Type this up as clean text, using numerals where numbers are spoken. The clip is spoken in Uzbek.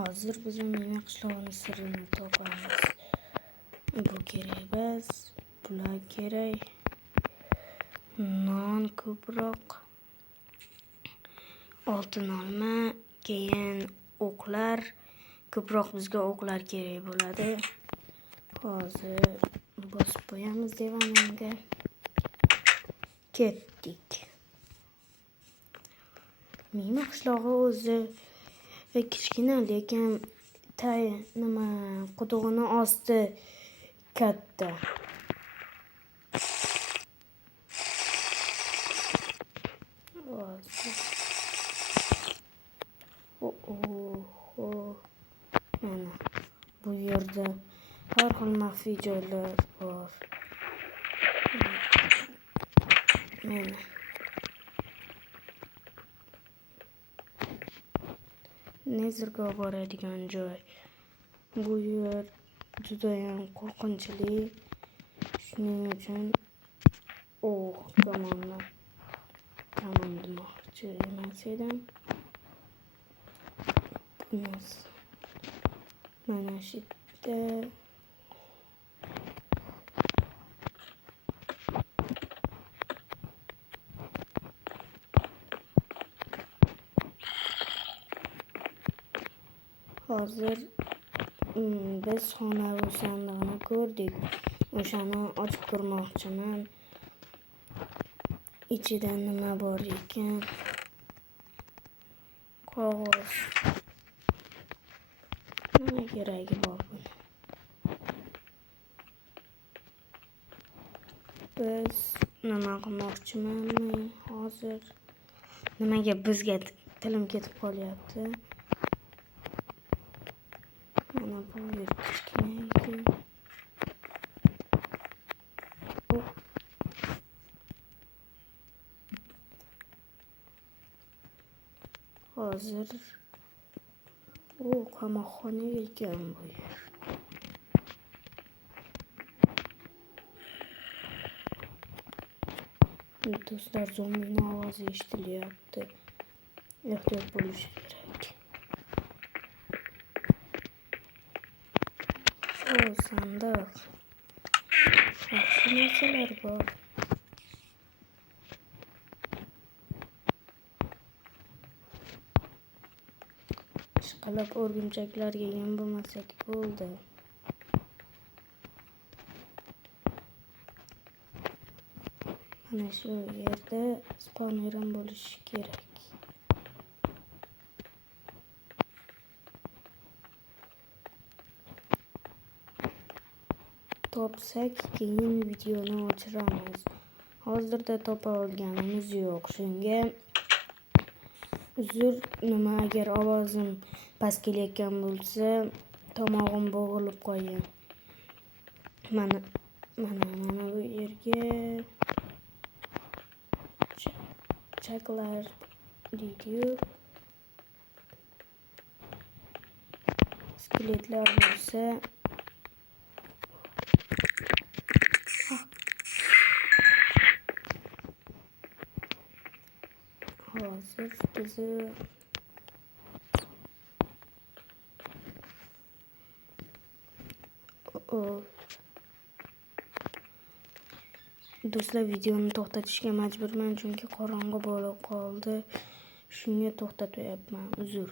Hozir biz uning qishlog'ini sirini topamiz. Bu kerak biz. Bular kerak. Non ko'proq. Oltin olma, keyin o'qlar. Ko'proq bizga o'qlar kerak bo'ladi. Hozir bosib qo'yamiz devonga. Ketdik. Meni qishlog'i o'zi kichkina, lekin qudug'ini osti katta. Mana bu yerda har xil maxfiy joylar bor. Mana Nezirga boradigan joy. Bu yer juda ham qo'rqinchli. Shuning uchun tamom demoqchi emas edim. Mana shu yerda hozir biz xonavi sandig'ini ko'rdik. O'shani ochib ko'rmoqchiman. Ichida nima bor ekan? Qog'oz. Nima keragi bor buni? Biz nima qilmoqchiman hozir? Nimaga bizga tilim ketib qolyapti? Mana bu yer kichkina ekan. Hozir qamoqxona ekan bu yer. Do'stlar, zombining ovozi eshitilyapti. Ehtiyot bo'lish kerak. Sandiq. Yaxshi narsalar bor. Ishqalab o'rgimchaklarga yem bo'lmasak bo'ldi. Mana shu yerda spawner ham bo'lishi kerak. Topsak keyin videoni o'chiramiz. Hozirda topa olganimiz yo'q. Shunga uzr. Agar ovozim past kelayotgan bo'lsa, tomog'im bo'g'ilib qolgan. Mana bu yerga chaqlar deydi-yu. Skeletlar bo'lsa hozir bizi do'stlar, videoni to'xtatishga majburman, chunki qorong'i bo'lib qoldi. Shunga to'xtatyapman. Uzr.